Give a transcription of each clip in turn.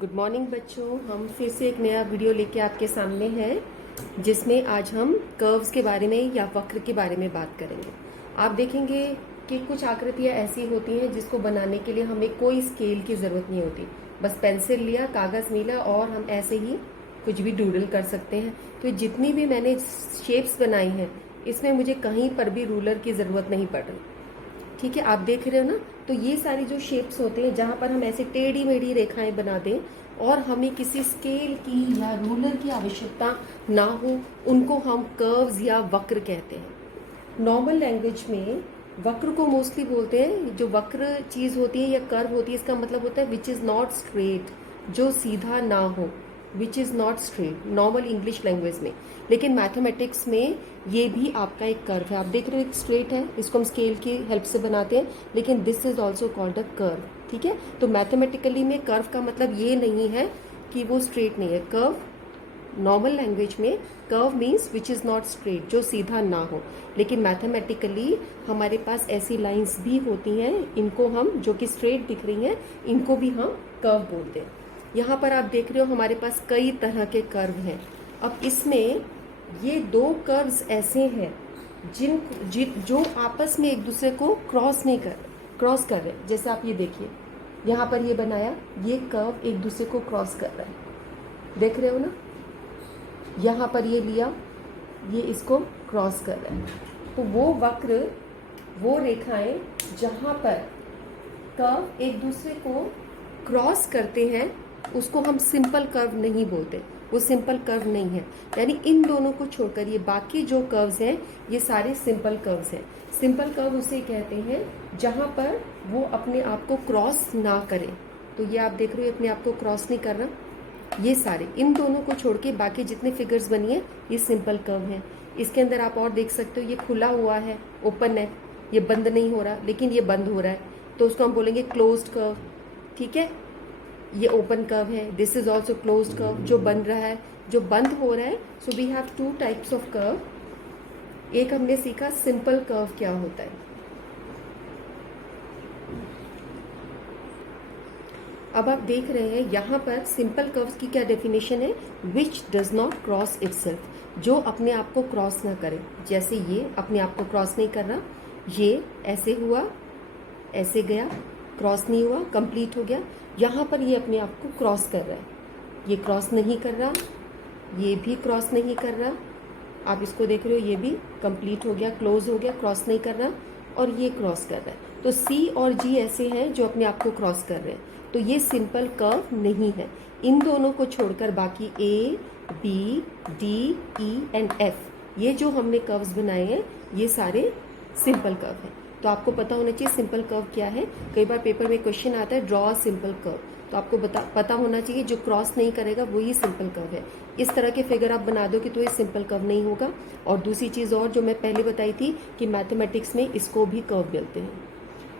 Good morning बच्चों। हम फिर से एक नया वीडियो लेके आपके सामने हैं जिसमें आज हम कर्व्स के बारे में या वक्र के बारे में बात करेंगे। आप देखेंगे कि कुछ आकृतियाँ ऐसी होती हैं जिसको बनाने के लिए हमें कोई स्केल की ज़रूरत नहीं होती, बस पेंसिल लिया, कागज़ मिला और हम ऐसे ही कुछ भी डूडल कर सकते हैं। तो जितनी भी मैंने शेप्स बनाई हैं इसमें मुझे कहीं पर भी रूलर की ज़रूरत नहीं पड़ रही। ठीक है, आप देख रहे हो ना। तो ये सारी जो शेप्स होते हैं जहाँ पर हम ऐसे टेढ़ी मेढ़ी रेखाएं बना दें और हमें किसी स्केल की या रूलर की आवश्यकता ना हो, उनको हम कर्व्स या वक्र कहते हैं। नॉर्मल लैंग्वेज में वक्र को मोस्टली बोलते हैं, जो वक्र चीज़ होती है या कर्व होती है इसका मतलब होता है विच इज़ नॉट स्ट्रेट, जो सीधा ना हो, which is not straight normal English language में। लेकिन मैथमेटिक्स में ये भी आपका एक कर्व है। आप देख रहे हो एक स्ट्रेट है, इसको हम स्केल की हेल्प से बनाते हैं, लेकिन this is also called a curve. ठीक है, तो मैथमेटिकली में कर्व का मतलब ये नहीं है कि वो स्ट्रेट नहीं है। कर्व नॉर्मल लैंग्वेज में curve means which is not straight, जो सीधा ना हो। लेकिन मैथमेटिकली हमारे पास ऐसी लाइंस भी होती हैं, इनको हम जो कि स्ट्रेट दिख रही हैं इनको भी हम कर्व बोलते हैं। यहाँ पर आप देख रहे हो हमारे पास कई तरह के कर्व हैं। अब इसमें ये दो कर्व्स ऐसे हैं जो आपस में एक दूसरे को क्रॉस कर रहे हैं। जैसे आप ये देखिए, यहाँ पर ये बनाया, ये कर्व एक दूसरे को क्रॉस कर रहा है, देख रहे हो ना। यहाँ पर ये लिया, ये इसको क्रॉस कर रहा है। तो वो वक्र, वो रेखाएं जहाँ पर कर्व एक दूसरे को क्रॉस करते हैं उसको हम सिंपल कर्व नहीं बोलते, वो सिंपल कर्व नहीं है। यानी इन दोनों को छोड़कर ये बाकी जो कर्व्स हैं ये सारे सिंपल कर्व्स हैं। सिंपल कर्व उसे कहते हैं जहाँ पर वो अपने आप को क्रॉस ना करें। तो ये आप देख रहे हो अपने आप को क्रॉस नहीं कर रहा। ये सारे, इन दोनों को छोड़ के बाकी जितने फिगर्स बनी है ये सिंपल कर्व हैं। इसके अंदर आप और देख सकते हो, ये खुला हुआ है, ओपन है, ये बंद नहीं हो रहा, लेकिन ये बंद हो रहा है, तो उसको हम बोलेंगे क्लोज्ड कर्व। ठीक है, ये ओपन कर्व है, this is also closed curve, जो बन रहा है, जो बंद हो रहा है। So we have two types of curve. एक हमने सीखा सिंपल कर्व क्या होता है। अब आप देख रहे हैं यहाँ पर सिंपल कर्व्स की क्या डेफिनेशन है, which does not cross itself, जो अपने आप को क्रॉस ना करे। जैसे ये अपने आप को क्रॉस नहीं कर रहा, ये ऐसे हुआ, ऐसे गया, क्रॉस नहीं हुआ, कंप्लीट हो गया। यहाँ पर ये अपने आप को क्रॉस कर रहा है, ये क्रॉस नहीं कर रहा, ये भी क्रॉस नहीं कर रहा। आप इसको देख रहे हो, ये भी कंप्लीट हो गया, क्लोज हो गया, क्रॉस नहीं कर रहा, और ये क्रॉस कर रहा है। तो सी और जी ऐसे हैं जो अपने आप को क्रॉस कर रहे हैं, तो ये सिंपल कर्व नहीं है। इन दोनों को छोड़कर बाकी A, B, D, E and F, ये जो हमने कर्व्स बनाए हैं ये सारे सिंपल कर्व हैं। तो आपको पता होना चाहिए सिंपल कर्व क्या है। कई बार पेपर में क्वेश्चन आता है ड्रॉ सिंपल कर्व, तो आपको पता होना चाहिए जो क्रॉस नहीं करेगा वही सिंपल कर्व है। इस तरह के फिगर आप बना दो कि तो ये सिंपल कर्व नहीं होगा। और दूसरी चीज़ और जो मैं पहले बताई थी कि मैथमेटिक्स में इसको भी कर्व बोलते हैं।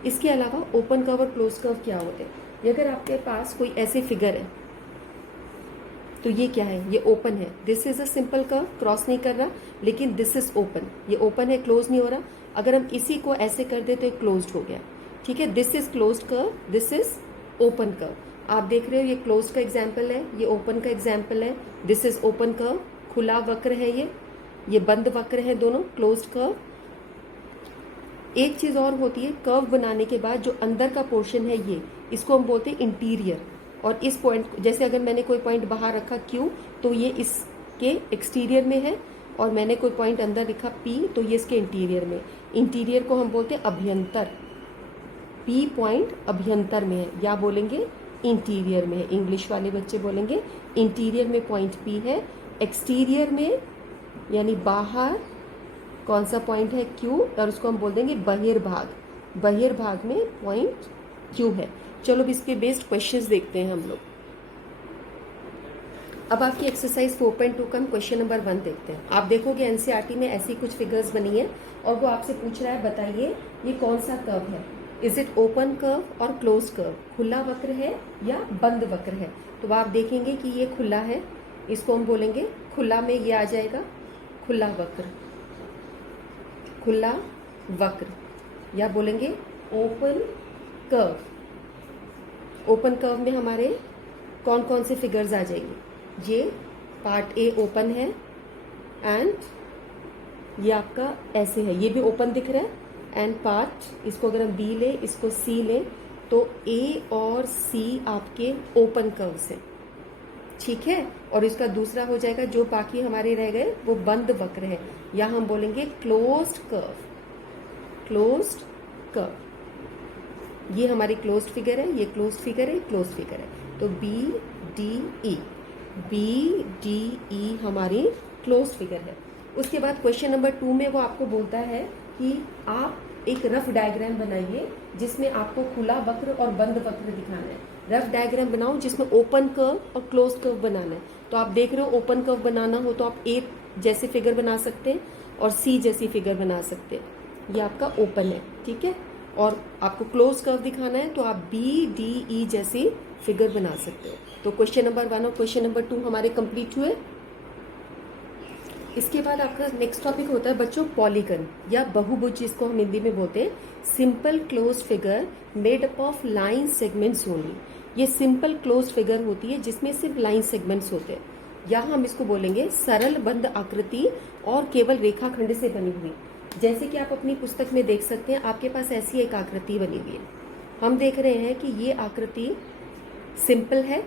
इसके अलावा ओपन कर्व और क्लोज कर्व क्या होते हैं। अगर आपके पास कोई ऐसे फिगर है तो ये क्या है, ये ओपन है, this is a simple curve, cross नहीं कर रहा, लेकिन दिस इज ओपन, ये ओपन है, क्लोज नहीं हो रहा। अगर हम इसी को ऐसे कर दे तो ये क्लोज्ड हो गया। ठीक है, this is closed curve, this is open curve. आप देख रहे हो ये क्लोज्ड का एग्जाम्पल है, ये ओपन का एग्जाम्पल है। दिस इज ओपन कर्व, खुला वक्र है, ये बंद वक्र है, दोनों क्लोज्ड कर्व। एक चीज और होती है, कर्व बनाने के बाद जो अंदर का पोर्शन है ये, इसको हम बोलते हैं इंटीरियर। और इस पॉइंट, जैसे अगर मैंने कोई पॉइंट बाहर रखा Q, तो ये इसके एक्सटीरियर में है, और मैंने कोई पॉइंट अंदर लिखा P, तो ये इसके इंटीरियर में। इंटीरियर को हम बोलते हैं अभ्यंतर। P पॉइंट अभ्यंतर में है, या बोलेंगे इंटीरियर में है। इंग्लिश वाले बच्चे बोलेंगे इंटीरियर में पॉइंट P है, एक्सटीरियर में यानी बाहर कौन सा पॉइंट है Q, और उसको हम बोल देंगे बहिर्भाग। बहिर्भाग में पॉइंट Q है। चलो अब इसके बेस्ड क्वेश्चंस देखते हैं हम लोग। अब आपकी एक्सरसाइज 4.2 का हम क्वेश्चन नंबर 1 देखते हैं। आप देखोगे एनसीईआरटी में ऐसी कुछ फिगर्स बनी है और वो आपसे पूछ रहा है बताइए ये कौन सा कर्व है, इज इट ओपन कर्व और क्लोज कर्व, खुला वक्र है या बंद वक्र है। तो आप देखेंगे कि ये खुला है, इसको हम बोलेंगे खुला में ये आ जाएगा खुला वक्र, खुला वक्र, या बोलेंगे ओपन कर्व। ओपन कर्व में हमारे कौन कौन से फिगर्स आ जाएंगे। ये पार्ट ए ओपन है एंड ये आपका ऐसे है, ये भी ओपन दिख रहा है। एंड पार्ट, इसको अगर हम बी ले, इसको सी ले, तो ए और सी आपके ओपन कर्व्स हैं, ठीक है। और इसका दूसरा हो जाएगा, जो बाकी हमारे रह गए वो बंद वक्र है, या हम बोलेंगे क्लोज्ड कर्व। क्लोज्ड कर्व, ये हमारी क्लोज्ड फिगर है, ये क्लोज्ड फिगर है, क्लोज्ड फिगर है। तो B D E, B D E हमारी क्लोज्ड फिगर है। उसके बाद क्वेश्चन नंबर 2 में वो आपको बोलता है कि आप एक रफ डायग्राम बनाइए जिसमें आपको खुला वक्र और बंद वक्र दिखाना है। रफ डायग्राम बनाओ जिसमें ओपन कर्व और क्लोज कर्व बनाना है। तो आप देख रहे हो, ओपन कर्व बनाना हो तो आप ए जैसे फिगर बना सकते हैं और सी जैसी फिगर बना सकते हैं। ये आपका ओपन है, ठीक है। और आपको क्लोज कर्व दिखाना है तो आप बी डी ई जैसी फिगर बना सकते हो। तो क्वेश्चन नंबर 1 और क्वेश्चन नंबर 2 हमारे कंप्लीट हुए। इसके बाद आपका नेक्स्ट टॉपिक होता है बच्चों पॉलीगन या बहुभुज, जिसको हम हिंदी में बोलते हैं simple close figure made up of line segments only. ये सिंपल क्लोज फिगर होती है जिसमें सिर्फ लाइन सेगमेंट्स होते हैं, या हम इसको बोलेंगे सरल बंद आकृति और केवल रेखाखंड से बनी हुई। जैसे कि आप अपनी पुस्तक में देख सकते हैं, आपके पास ऐसी एक आकृति बनी हुई है। हम देख रहे हैं कि ये आकृति सिंपल है,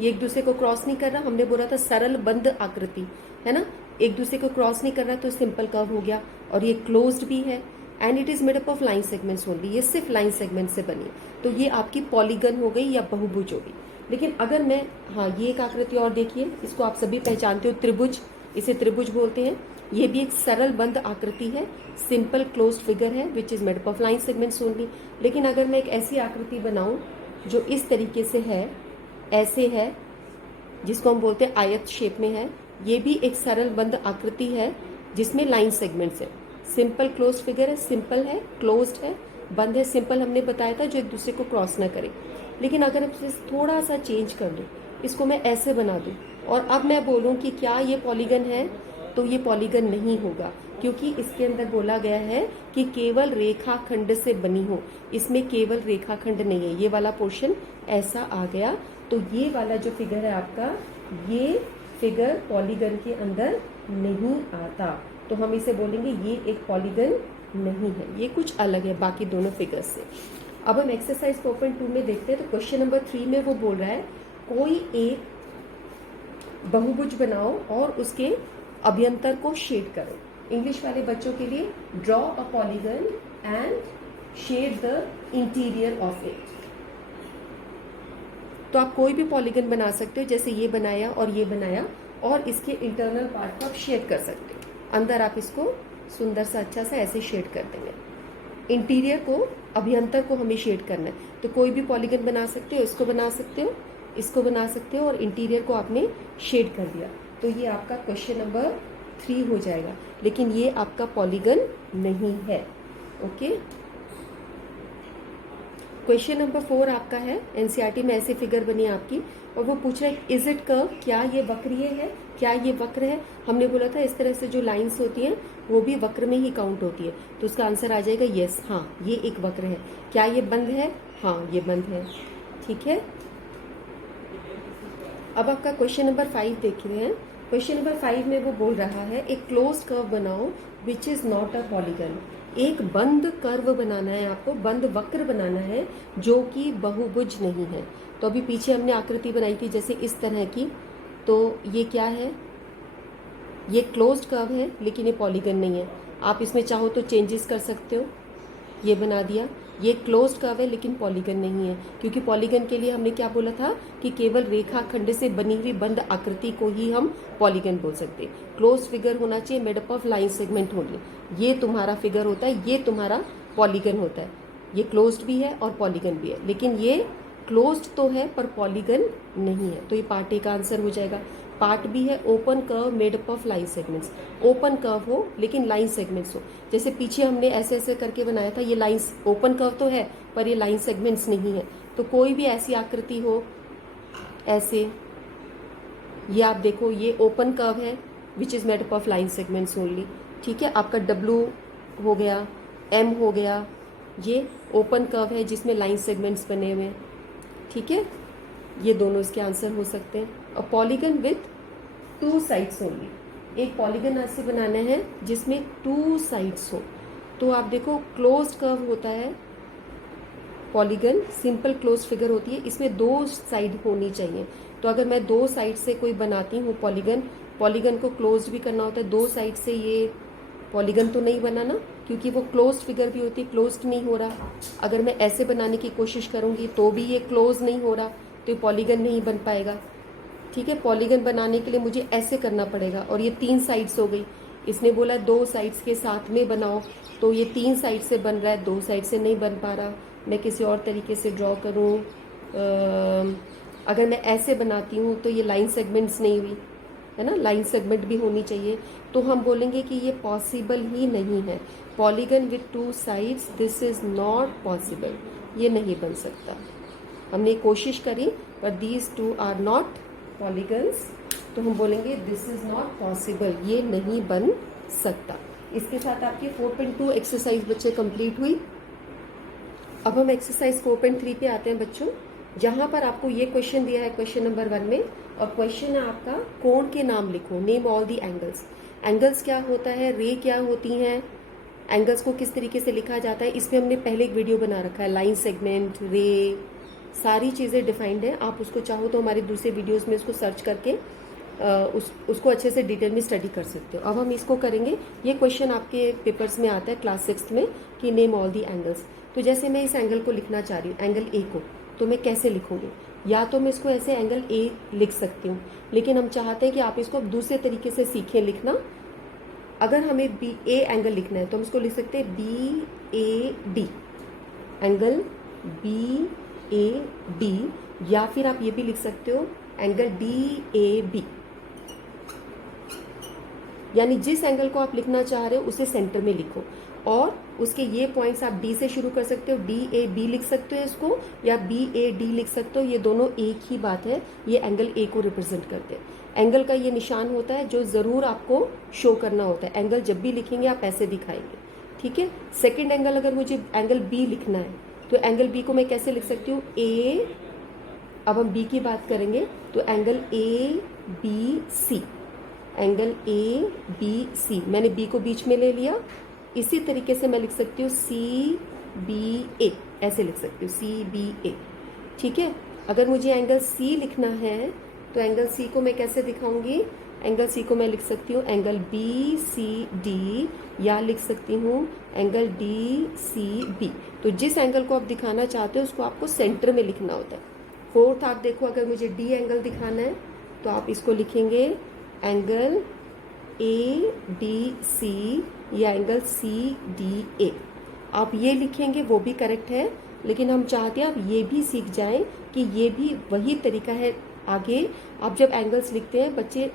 ये एक दूसरे को क्रॉस नहीं कर रहा। हमने बोला था सरल बंद आकृति है ना, एक दूसरे को क्रॉस नहीं कर रहा, तो सिंपल कर्व हो गया। और ये क्लोज्ड भी है and it is made up of line segments only, ये सिर्फ लाइन सेगमेंट से बनी, तो ये आपकी पॉलीगन हो गई या बहुभुज हो गई। लेकिन अगर मैं, हाँ ये एक आकृति और देखिए, इसको आप सभी पहचानते हो, त्रिभुज, इसे त्रिभुज बोलते हैं। ये भी एक सरल बंद आकृति है, सिंपल क्लोज्ड फिगर है which is made up of line segments only. लेकिन अगर मैं एक ऐसी आकृति बनाऊं जो इस तरीके से है, ऐसे है, जिसको हम बोलते हैं आयत शेप में है, ये भी एक सरल बंद आकृति है जिसमें लाइन सेगमेंट्स है। सिंपल क्लोज फिगर है, सिंपल है, क्लोज्ड है, बंद है। सिंपल हमने बताया था जो एक दूसरे को क्रॉस न करे। लेकिन अगर अब इसे थोड़ा सा चेंज कर दूं, इसको मैं ऐसे बना दूं और अब मैं बोलूं कि क्या ये पॉलीगन है, तो ये पॉलीगन नहीं होगा, क्योंकि इसके अंदर बोला गया है कि केवल रेखाखंड से बनी हो। इसमें केवल रेखाखंड नहीं है, ये वाला पोर्शन ऐसा आ गया। तो ये वाला जो फिगर है आपका, ये फिगर पॉलीगन के अंदर नहीं आता, तो हम इसे बोलेंगे ये एक पॉलीगन नहीं है, ये कुछ अलग है बाकी दोनों फिगर्स से। अब हम एक्सरसाइज 4.2 में देखते हैं। तो क्वेश्चन नंबर 3 में वो बोल रहा है कोई एक बहुभुज बनाओ और उसके अभ्यंतर को शेड करो। इंग्लिश वाले बच्चों के लिए draw a polygon and shade the interior of it. तो आप कोई भी पॉलीगन बना सकते हो, जैसे ये बनाया और ये बनाया, और इसके इंटरनल पार्ट को आप शेड कर सकते हो। अंदर आप इसको सुंदर सा अच्छा सा ऐसे शेड कर देंगे। इंटीरियर को, अभ्यंतर को हमें शेड करना है, तो कोई भी पॉलीगन बना सकते हो, इसको बना सकते हो, इसको बना सकते हो, और इंटीरियर को आपने शेड कर दिया। तो ये आपका क्वेश्चन नंबर 3 हो जाएगा, लेकिन ये आपका पॉलीगन नहीं है। ओके, क्वेश्चन नंबर 4 आपका है, एनसीईआरटी में ऐसी फिगर बनी आपकी और वो पूछ रहा है इज इट कर्व, क्या ये वक्रीय है, क्या ये वक्र है। हमने बोला था इस तरह से जो लाइंस होती हैं वो भी वक्र में ही काउंट होती है, तो उसका आंसर आ जाएगा यस, हाँ ये एक वक्र है। क्या ये बंद है, हाँ ये बंद है, ठीक है। अब आपका क्वेश्चन नंबर 5 देख रहे हैं। क्वेश्चन नंबर 5 में वो बोल रहा है एक क्लोज कर्व बनाओ which is not a polygon. एक बंद कर्व बनाना है आपको, बंद वक्र बनाना है जो कि बहुभुज नहीं है। तो अभी पीछे हमने आकृति बनाई थी जैसे इस तरह की, तो ये क्या है, ये क्लोज्ड कर्व है लेकिन ये पॉलीगन नहीं है। आप इसमें चाहो तो चेंजेस कर सकते हो, ये बना दिया। ये क्लोज्ड कर्व है लेकिन पॉलीगन नहीं है, क्योंकि पॉलीगन के लिए हमने क्या बोला था कि केवल रेखाखंड से बनी हुई बंद आकृति को ही हम पॉलीगन बोल सकते हैं। क्लोज फिगर होना चाहिए, made up of line segment होगी। ये तुम्हारा फिगर होता है, ये तुम्हारा पॉलीगन होता है। ये क्लोज्ड भी है और पॉलीगन भी है, लेकिन ये क्लोज्ड तो है पर पॉलीगन नहीं है। तो ये पार्ट ए का आंसर हो जाएगा। पार्ट बी है open curve made up of line segments. Open curve हो लेकिन लाइन सेगमेंट्स हो, जैसे पीछे हमने ऐसे ऐसे करके बनाया था, ये लाइंस, ओपन कर्व तो है पर ये लाइन सेगमेंट्स नहीं है। तो कोई भी ऐसी आकृति हो ऐसे, ये आप देखो ये ओपन कर्व है which is made up of line segments only, ठीक है। आपका डब्ल्यू हो गया, एम हो गया, ये ओपन कर्व है जिसमें लाइन सेगमेंट्स बने हुए हैं, ठीक है। ये दोनों इसके आंसर हो सकते हैं। और पॉलीगन विथ 2 साइड्स ओनली, एक पॉलीगन ऐसे बनाना है जिसमें 2 साइड्स हो। तो आप देखो क्लोज्ड कर्व होता है पॉलीगन, सिंपल क्लोज फिगर होती है, इसमें 2 साइड होनी चाहिए। तो अगर मैं 2 साइड से कोई बनाती हूँ पॉलीगन, पॉलीगन को क्लोज भी करना होता है, 2 साइड से ये पॉलीगन तो नहीं बना ना, क्योंकि वो क्लोज्ड फिगर भी होती है, क्लोज्ड नहीं हो रहा। अगर मैं ऐसे बनाने की कोशिश करूँगी तो भी ये क्लोज नहीं हो रहा, तो ये पॉलीगन नहीं बन पाएगा। ठीक है, पॉलीगन बनाने के लिए मुझे ऐसे करना पड़ेगा। और ये 3 साइड्स हो गई, इसने बोला 2 साइड्स के साथ में बनाओ, तो ये 3 साइड से बन रहा है, 2 साइड से नहीं बन पा रहा। मैं किसी और तरीके से ड्रॉ करूँ, अगर मैं ऐसे बनाती हूँ तो ये लाइन सेगमेंट्स नहीं हुई है ना, लाइन सेगमेंट भी होनी चाहिए। तो हम बोलेंगे कि ये पॉसिबल ही नहीं है। Polygon with 2 sides, this is not possible, ये नहीं बन सकता। हमने कोशिश करी पर दीज 2 आर नॉट पॉलीगन्स, तो हम बोलेंगे दिस इज नॉट पॉसिबल, ये नहीं बन सकता। इसके साथ आपकी 4.2 एक्सरसाइज बच्चे कंप्लीट हुई। अब हम एक्सरसाइज 4.3 पे आते हैं बच्चों, जहां पर आपको ये क्वेश्चन दिया है क्वेश्चन नंबर 1 में, और क्वेश्चन है आपका कोण के नाम लिखो, name all the angles. Angles क्या होता है, रे क्या होती हैं, एंगल्स को किस तरीके से लिखा जाता है, इसमें हमने पहले एक वीडियो बना रखा है, लाइन सेगमेंट, रे, सारी चीज़ें डिफाइंड है। आप उसको चाहो तो हमारे दूसरे वीडियोस में उसको सर्च करके उसको अच्छे से डिटेल में स्टडी कर सकते हो। अब हम इसको करेंगे, ये क्वेश्चन आपके पेपर्स में आता है क्लास 6 में कि नेम ऑल दी एंगल्स। तो जैसे मैं इस एंगल को लिखना चाह रही हूँ, एंगल ए को, तो मैं कैसे लिखूंगी, या तो मैं इसको ऐसे एंगल ए लिख सकती हूँ, लेकिन हम चाहते हैं कि आप इसको दूसरे तरीके से सीखें लिखना। अगर हमें बी ए एंगल लिखना है तो हम इसको लिख सकते हैं B A D, angle B A D, या फिर आप ये भी लिख सकते हो एंगल डी ए बी। यानी जिस एंगल को आप लिखना चाह रहे हो उसे सेंटर में लिखो, और उसके ये पॉइंट्स आप डी से शुरू कर सकते हो, डी ए बी लिख सकते हो इसको, या बी ए डी लिख सकते हो, ये दोनों एक ही बात है, ये एंगल ए को रिप्रेजेंट करते हैं। एंगल का ये निशान होता है जो ज़रूर आपको शो करना होता है, एंगल जब भी लिखेंगे आप ऐसे दिखाएंगे। ठीक है, सेकेंड एंगल अगर मुझे एंगल बी लिखना है तो एंगल बी को मैं कैसे लिख सकती हूँ, ए, अब हम बी की बात करेंगे तो angle A B C, angle A B C, मैंने बी को बीच में ले लिया। इसी तरीके से मैं लिख सकती हूँ सी बी ए, ऐसे लिख सकती हूँ सी बी ए। ठीक है, अगर मुझे एंगल सी लिखना है तो एंगल सी को मैं कैसे दिखाऊंगी, एंगल सी को मैं लिख सकती हूँ एंगल बी सी डी, या लिख सकती हूँ एंगल डी सी बी। तो जिस एंगल को आप दिखाना चाहते हो उसको आपको सेंटर में लिखना होता है। फोर्थ आप देखो, अगर मुझे डी एंगल दिखाना है तो आप इसको लिखेंगे एंगल ए डी सी, या एंगल सी डी ए। आप ये लिखेंगे वो भी करेक्ट है, लेकिन हम चाहते हैं आप ये भी सीख जाएं कि ये भी वही तरीका है। आगे आप जब एंगल्स लिखते हैं बच्चे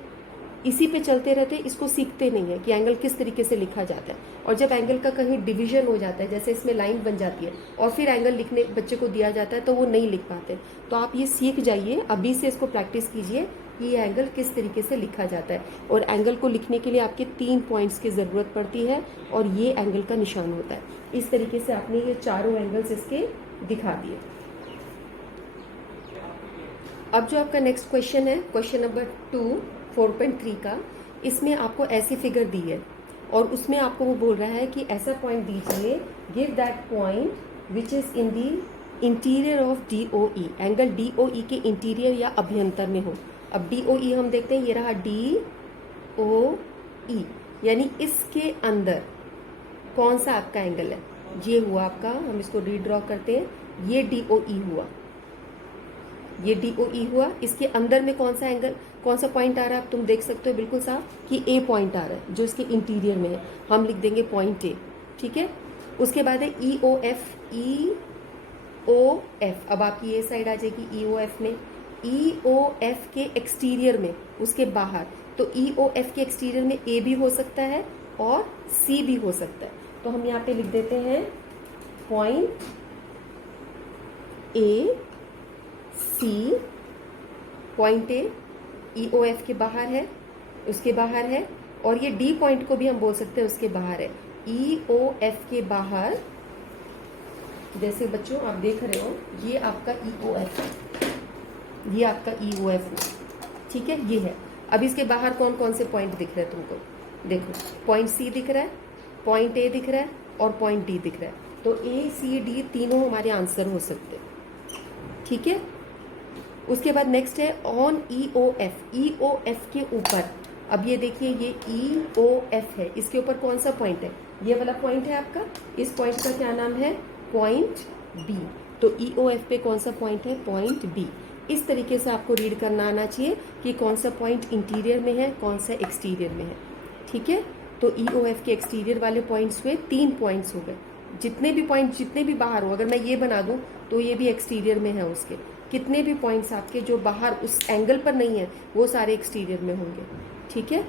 इसी पे चलते रहते हैं, इसको सीखते नहीं है कि एंगल किस तरीके से लिखा जाता है। और जब एंगल का कहीं डिवीजन हो जाता है, जैसे इसमें लाइन बन जाती है और फिर एंगल लिखने बच्चे को दिया जाता है तो वो नहीं लिख पाते। तो आप ये सीख जाइए, अभी से इसको प्रैक्टिस कीजिए कि ये एंगल किस तरीके से लिखा जाता है। और एंगल को लिखने के लिए आपके 3 पॉइंट्स की ज़रूरत पड़ती है, और ये एंगल का निशान होता है। इस तरीके से आपने ये चारों एंगल्स इसके दिखा दिए। अब जो आपका नेक्स्ट क्वेश्चन है, क्वेश्चन नंबर 2 4.3 का, इसमें आपको ऐसी फिगर दी है और उसमें आपको वो बोल रहा है कि ऐसा पॉइंट दीजिए, give that point which is in the interior of DOE, angle DOE के इंटीरियर या अभ्यंतर में हो। अब DOE हम देखते हैं, ये रहा DOE, यानी इसके अंदर कौन सा आपका एंगल है, ये हुआ आपका, हम इसको रीड्रॉ करते हैं, ये DOE हुआ, ये DOE हुआ। इसके अंदर में कौन सा एंगल, कौन सा पॉइंट आ रहा है, आप तुम देख सकते हो बिल्कुल साफ कि A पॉइंट आ रहा है जो इसके इंटीरियर में है, हम लिख देंगे पॉइंट A। ठीक है, उसके बाद है EOF, EOF, अब आपकी ये साइड आ जाएगी EOF में, EOF के एक्सटीरियर में, उसके बाहर, तो EOF के एक्सटीरियर में A भी हो सकता है और C भी हो सकता है। तो हम यहाँ पे लिख देते हैं point A C, point A EOF के बाहर है, उसके बाहर है, और ये D पॉइंट को भी हम बोल सकते हैं उसके बाहर है, EOF के बाहर। जैसे बच्चों आप देख रहे हो ये आपका EOF है, ये आपका EOF हुआ, ठीक है, ये है। अब इसके बाहर कौन कौन से पॉइंट दिख रहे हैं तुमको? देखो, पॉइंट C दिख रहा है, पॉइंट A दिख रहा है और पॉइंट D दिख रहा है। तो A, C, D तीनों हमारे आंसर हो सकते हैं, ठीक है। उसके बाद नेक्स्ट है ऑन EOF। EOF के ऊपर, अब ये देखिए, ये EOF है, इसके ऊपर कौन सा पॉइंट है? ये वाला पॉइंट है आपका। इस पॉइंट का क्या नाम है? Point B। तो EOF पे कौन सा पॉइंट है? Point B। इस तरीके से आपको रीड करना आना चाहिए कि कौन सा पॉइंट इंटीरियर में है, कौन सा एक्सटीरियर में है, ठीक है। तो EOF के एक्सटीरियर वाले पॉइंट्स हुए 3 पॉइंट्स हो गए। जितने भी पॉइंट, जितने भी बाहर हो, अगर मैं ये बना दूं तो ये भी एक्सटीरियर में है उसके। कितने भी पॉइंट्स आपके जो बाहर उस एंगल पर नहीं है वो सारे एक्सटीरियर में होंगे, ठीक है।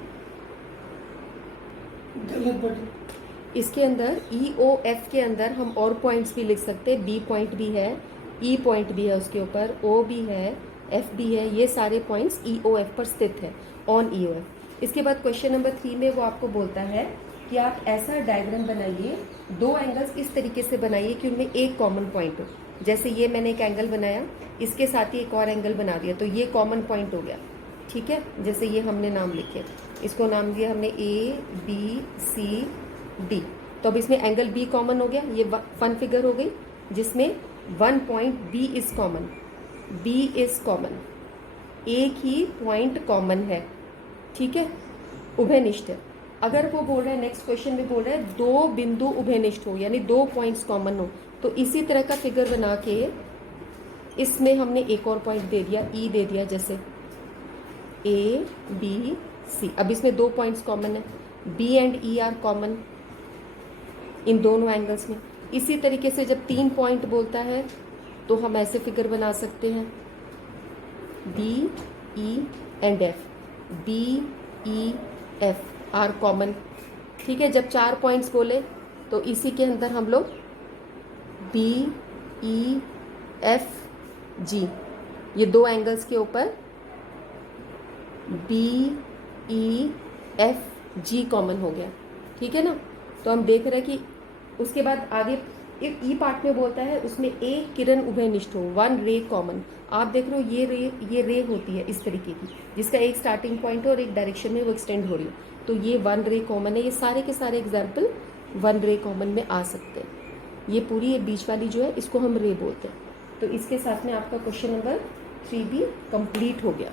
इसके अंदर EOF के अंदर हम और पॉइंट्स भी लिख सकते हैं। B पॉइंट भी है, E पॉइंट भी है, उसके ऊपर O भी है, F भी है। ये सारे पॉइंट्स EOF पर स्थित है, ऑन EOF। इसके बाद क्वेश्चन नंबर 3 में वो आपको बोलता है कि आप ऐसा डायग्राम बनाइए, 2 एंगल्स इस तरीके से बनाइए कि उनमें एक कॉमन पॉइंट हो। जैसे ये मैंने एक एंगल बनाया, इसके साथ ही एक और एंगल बना दिया, तो ये कॉमन पॉइंट हो गया, ठीक है। जैसे ये हमने नाम लिखे, इसको नाम दिया हमने ABCD। तो अब इसमें एंगल B कॉमन हो गया, ये फन फिगर हो गई जिसमें 1 point B is common, B is common, एक ही पॉइंट कॉमन है, ठीक है, उभयनिष्ठ है। अगर वो बोल रहा है, नेक्स्ट क्वेश्चन में बोल रहा है 2 बिंदु उभयनिष्ठ हो, यानी 2 पॉइंट्स कॉमन हो, तो इसी तरह का फिगर बना के इसमें हमने एक और पॉइंट दे दिया, E दे दिया, जैसे ABC। अब इसमें 2 पॉइंट्स कॉमन है, B and E are common इन दोनों एंगल्स में। इसी तरीके से जब 3 पॉइंट बोलता है तो हम ऐसे फिगर बना सकते हैं, B, E and F, B, E, F are common, ठीक है। जब 4 पॉइंट्स बोले तो इसी के अंदर हम लोग B, E, F, G, ये 2 एंगल्स के ऊपर B, E, F, G common हो गया, ठीक है ना। तो हम देख रहे हैं कि उसके बाद आगे एक E पार्ट में बोलता है, उसमें एक किरण उभयनिष्ठ हो, 1 रे कॉमन। आप देख रहे हो ये रे होती है इस तरीके की, जिसका एक स्टार्टिंग पॉइंट है और एक डायरेक्शन में वो एक्सटेंड हो रही है, तो ये 1 रे कॉमन है। ये सारे के सारे एग्जाम्पल 1 रे कॉमन में आ सकते हैं। ये पूरी ये बीच वाली जो है इसको हम रे बोलते हैं। तो इसके साथ में आपका क्वेश्चन नंबर 3 भी कंप्लीट हो गया।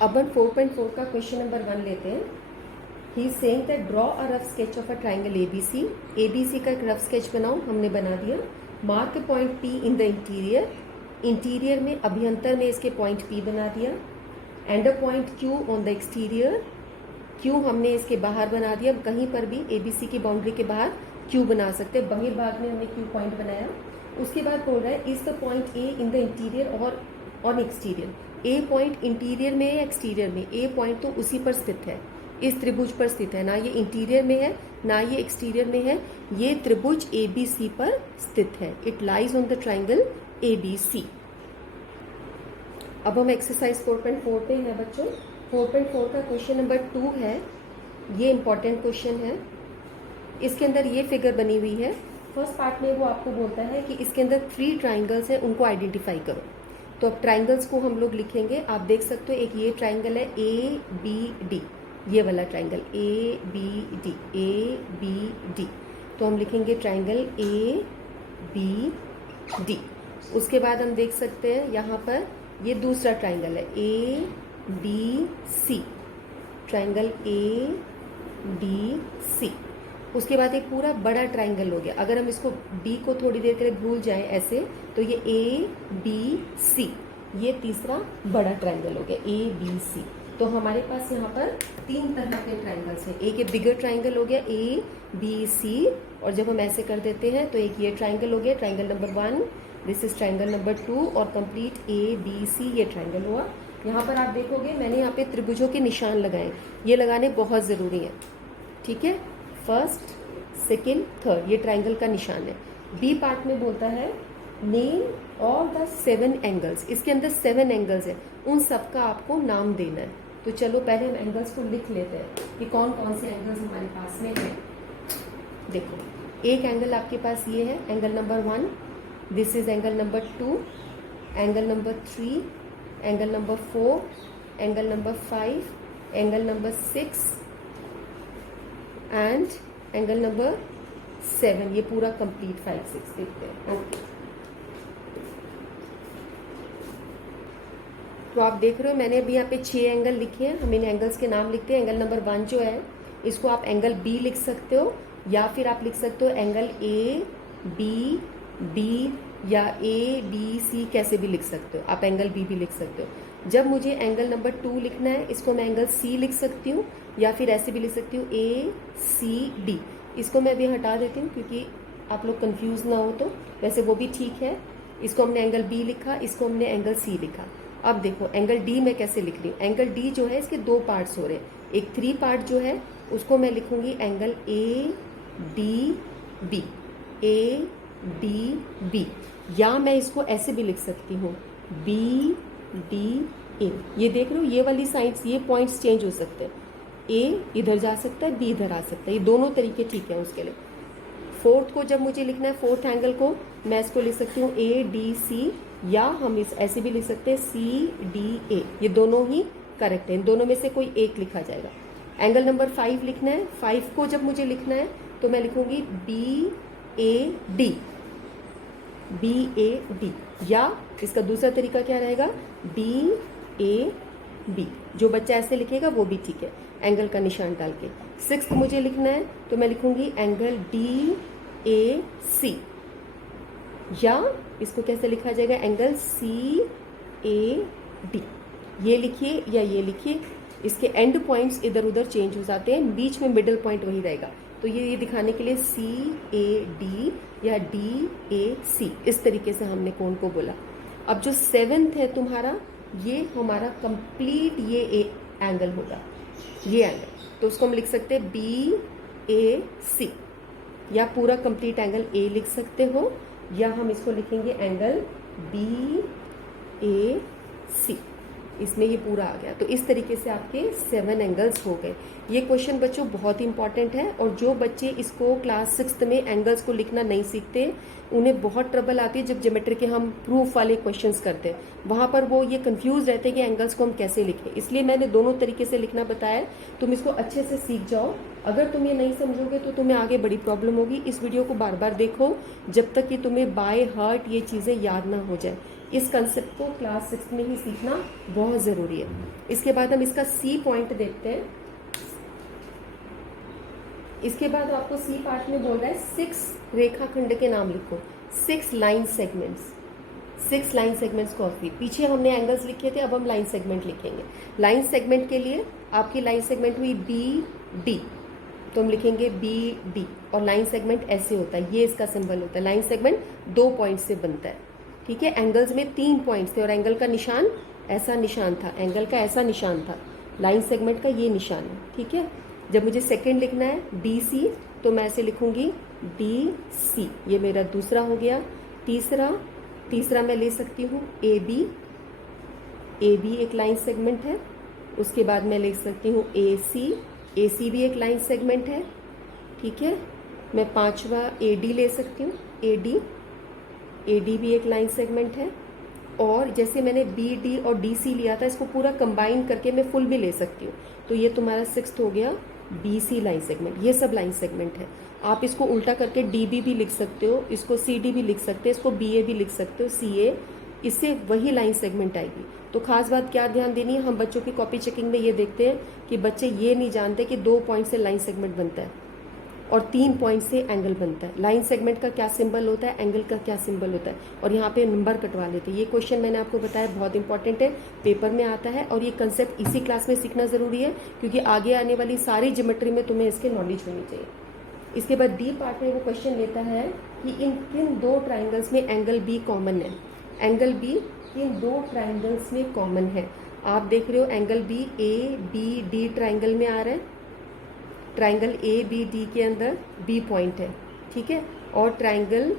अब हम 4.4 का क्वेश्चन नंबर 1 लेते हैं। He is saying that draw a rough sketch of a triangle ABC। ABC का एक रफ स्केच बनाओ, हमने बना दिया। Mark point P in the interior, interior में अभ्यंतर में इसके पॉइंट P बना दिया। And a point Q on the exterior, Q हमने इसके बाहर बना दिया। कहीं पर भी ABC की बाउंड्री के बाहर Q बना सकते हैं, बहिर्भाग में हमने Q पॉइंट बनाया। उसके बाद बोल रहा है is the point A in the interior और on exterior. A point interior में या एक्सटीरियर में? A पॉइंट तो उसी पर स्थित है, इस त्रिभुज पर स्थित है, ना ये इंटीरियर में है ना ये एक्सटीरियर में है, ये त्रिभुज ABC पर स्थित है। It lies on the triangle ABC। अब हम एक्सरसाइज 4.4 पे हैं बच्चों। 4.4 का क्वेश्चन नंबर 2 है, ये इंपॉर्टेंट क्वेश्चन है। इसके अंदर ये फिगर बनी हुई है। फर्स्ट पार्ट में वो आपको बोलता है कि इसके अंदर 3 ट्राइंगल्स हैं, उनको आइडेंटिफाई करो। तो अब ट्राइंगल्स को हम लोग लिखेंगे। आप देख सकते हो एक ये ट्राइंगल है ABD, ये वाला ट्राइंगल ABD, ABD। तो हम लिखेंगे ट्राइंगल ABD। उसके बाद हम देख सकते हैं यहाँ पर ये दूसरा ट्राइंगल है ABC, ट्राइंगल ABC। उसके बाद एक पूरा बड़ा ट्राइंगल हो गया। अगर हम इसको D को थोड़ी देर के लिए भूल जाएं ऐसे, तो ये ABC, ये तीसरा बड़ा ट्राइंगल हो गया ABC। तो हमारे पास यहाँ पर 3 तरह के ट्राइंगल्स हैं। एक ये बिगर ट्राइंगल हो गया ABC, और जब हम ऐसे कर देते हैं तो एक ये ट्राइंगल हो गया, triangle number 1, this is triangle number 2, और कंप्लीट ABC ये ट्राइंगल हुआ। यहाँ पर आप देखोगे मैंने यहाँ पे त्रिभुजों के निशान लगाए, ये लगाने बहुत ज़रूरी है, ठीक है। फर्स्ट, सेकेंड, थर्ड, ये ट्राइंगल का निशान है। B पार्ट में बोलता है नेम ऑल द 7 एंगल्स। इसके अंदर 7 एंगल्स है, उन सब का आपको नाम देना है। तो चलो पहले हम एंगल्स को लिख लेते हैं कि कौन कौन से एंगल्स हमारे पास में हैं। देखो, एक एंगल आपके पास ये है, angle number 1, this is angle number 2, angle number 3, angle number 4, angle number 5, angle number 6 and angle number 7। ये पूरा कंप्लीट 5 6 देखते हैं। ओके, तो आप देख रहे हो मैंने अभी यहाँ पे 6 एंगल लिखे हैं। हम इन एंगल्स के नाम लिखते हैं। एंगल नंबर 1 जो है इसको आप एंगल बी लिख सकते हो, या फिर आप लिख सकते हो एंगल ए बी बी, या ए बी सी, कैसे भी लिख सकते हो आप। एंगल बी भी लिख सकते हो। जब मुझे एंगल नंबर 2 लिखना है इसको मैं एंगल सी लिख सकती हूँ, या फिर ऐसे भी लिख सकती हूँ ए सी डी। इसको मैं अभी हटा देती हूँ क्योंकि आप लोग कंफ्यूज ना हो, तो वैसे वो भी ठीक है। इसको हमने एंगल बी लिखा, इसको हमने एंगल सी लिखा। अब देखो एंगल डी मैं कैसे लिख रही हूँ। एंगल डी जो है इसके 2 पार्ट्स हो रहे हैं। एक 3 पार्ट जो है उसको मैं लिखूंगी angle A D B, A D B, या मैं इसको ऐसे भी लिख सकती हूँ बी डी ए। ये देख रहे हो ये वाली साइड्स, ये पॉइंट्स चेंज हो सकते हैं। ए इधर जा सकता है, बी इधर आ सकता है। ये दोनों तरीके ठीक है उसके लिए। फोर्थ को जब मुझे लिखना है, फोर्थ एंगल को, मैं इसको लिख सकती हूँ ए डी सी, या हम इस ऐसे भी लिख सकते हैं सी डी ए। ये दोनों ही करेक्ट है, इन दोनों में से कोई एक लिखा जाएगा। एंगल नंबर 5 लिखना है। 5 को जब मुझे लिखना है तो मैं लिखूंगी B A D, B A D, या इसका दूसरा तरीका क्या रहेगा बी ए बी। जो बच्चा ऐसे लिखेगा वो भी ठीक है, एंगल का निशान डाल के। 6 मुझे लिखना है तो मैं लिखूंगी एंगल डी ए सी, या इसको कैसे लिखा जाएगा एंगल सी ए डी। ये लिखिए या ये लिखिए, इसके एंड पॉइंट्स इधर उधर चेंज हो जाते हैं, बीच में मिडिल पॉइंट वही रहेगा। तो ये दिखाने के लिए सी ए डी या डी ए सी, इस तरीके से हमने कोण को बोला। अब जो 7th है तुम्हारा, ये हमारा कंप्लीट ये एंगल होगा, ये एंगल, तो उसको हम लिख सकते हैं बी ए सी, या पूरा कंप्लीट एंगल ए लिख सकते हो, या हम इसको लिखेंगे एंगल बी ए सी। इसमें ये पूरा आ गया। तो इस तरीके से आपके 7 एंगल्स हो गए। ये क्वेश्चन बच्चों बहुत इंपॉर्टेंट है, और जो बच्चे इसको क्लास 6th में एंगल्स को लिखना नहीं सीखते उन्हें बहुत ट्रबल आती है जब ज्योमेट्री के हम प्रूफ वाले क्वेश्चंस करते हैं। वहां पर वो ये कंफ्यूज रहते हैं कि एंगल्स को हम कैसे लिखें। इसलिए मैंने दोनों तरीके से लिखना बताया, तुम इसको अच्छे से सीख जाओ। अगर तुम ये नहीं समझोगे तो तुम्हें आगे बड़ी प्रॉब्लम होगी। इस वीडियो को बार बार देखो जब तक कि तुम्हें बाय हार्ट ये चीज़ें याद ना हो जाए। इस कंसेप्ट को क्लास 6 में ही सीखना बहुत ज़रूरी है। इसके बाद हम इसका सी पॉइंट देखते हैं। इसके बाद आपको सी पार्ट में बोल रहा है 6 रेखाखंड के नाम लिखो, 6 लाइन सेगमेंट्स, 6 लाइन सेगमेंट्स को। पीछे हमने एंगल्स लिखे थे, अब हम लाइन सेगमेंट लिखेंगे। लाइन सेगमेंट के लिए आपकी लाइन सेगमेंट हुई बी डी, तो हम लिखेंगे बी डी, और लाइन सेगमेंट ऐसे होता है, ये इसका सिंबल होता है। लाइन सेगमेंट 2 पॉइंट से बनता है, ठीक है। एंगल्स में 3 पॉइंट्स थे और एंगल का निशान ऐसा निशान था, एंगल का ऐसा निशान था, लाइन सेगमेंट का ये निशान है, ठीक है। जब मुझे सेकंड लिखना है डी सी, तो मैं ऐसे लिखूंगी डी सी, ये मेरा दूसरा हो गया। तीसरा मैं ले सकती हूँ ए बी, ए बी एक लाइन सेगमेंट है। उसके बाद मैं लिख सकती हूँ ए सी भी एक लाइन सेगमेंट है, ठीक है। मैं 5वां ए डी ले सकती हूँ, ए डी भी एक लाइन सेगमेंट है। और जैसे मैंने बी डी और डी सी लिया था, इसको पूरा कंबाइन करके मैं फुल भी ले सकती हूँ, तो ये तुम्हारा 6th हो गया बी सी लाइन सेगमेंट। ये सब लाइन सेगमेंट है। आप इसको उल्टा करके डी बी भी लिख सकते हो, इसको सी डी भी लिख सकते हो, इसको बी ए भी लिख सकते हो, सी ए, इससे वही लाइन सेगमेंट आएगी। तो खास बात क्या ध्यान देनी है, हम बच्चों की कॉपी चेकिंग में ये देखते हैं कि बच्चे ये नहीं जानते कि 2 पॉइंट से लाइन सेगमेंट बनता है और 3 पॉइंट से एंगल बनता है। लाइन सेगमेंट का क्या सिंबल होता है, एंगल का क्या सिंबल होता है, और यहाँ पे नंबर कटवा लेते हैं। ये क्वेश्चन मैंने आपको बताया बहुत इंपॉर्टेंट है, पेपर में आता है, और ये कंसेप्ट इसी क्लास में सीखना जरूरी है क्योंकि आगे आने वाली सारी ज्योमेट्री में तुम्हें इसके नॉलेज होनी चाहिए। इसके बाद डी पार्ट में वो क्वेश्चन लेता है कि इन किन 2 ट्राइंगल्स में एंगल बी कॉमन है। एंगल बी किन 2 ट्राइंगल्स में कॉमन है। आप देख रहे हो angle B A B D triangle में आ रहा है, ट्राइंगल ए बी डी के अंदर बी पॉइंट है, ठीक है। और ट्राइंगल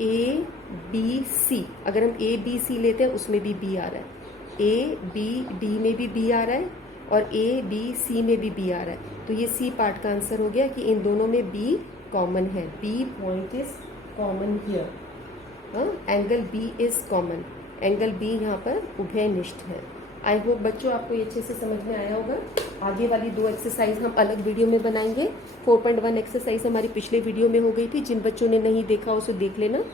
ए बी सी, अगर हम ए बी सी लेते हैं उसमें भी बी आ रहा है, ए बी डी में भी बी आ रहा है और ए बी सी में भी बी आ रहा है। तो ये सी पार्ट का आंसर हो गया कि इन दोनों में बी कॉमन है, B point is common here, angle B is common. Angle B यहाँ पर उभयनिष्ठ है। आई होप बच्चों आपको ये अच्छे से समझ में आया होगा। आगे वाली 2 एक्सरसाइज हम अलग वीडियो में बनाएंगे। 4.1 एक्सरसाइज हमारी पिछले वीडियो में हो गई थी, जिन बच्चों ने नहीं देखा उसे देख लेना।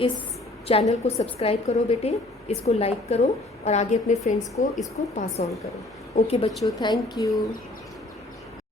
इस चैनल को सब्सक्राइब करो बेटे, इसको लाइक करो और आगे अपने फ्रेंड्स को इसको पास ऑन करो। ओके बच्चों, थैंक यू।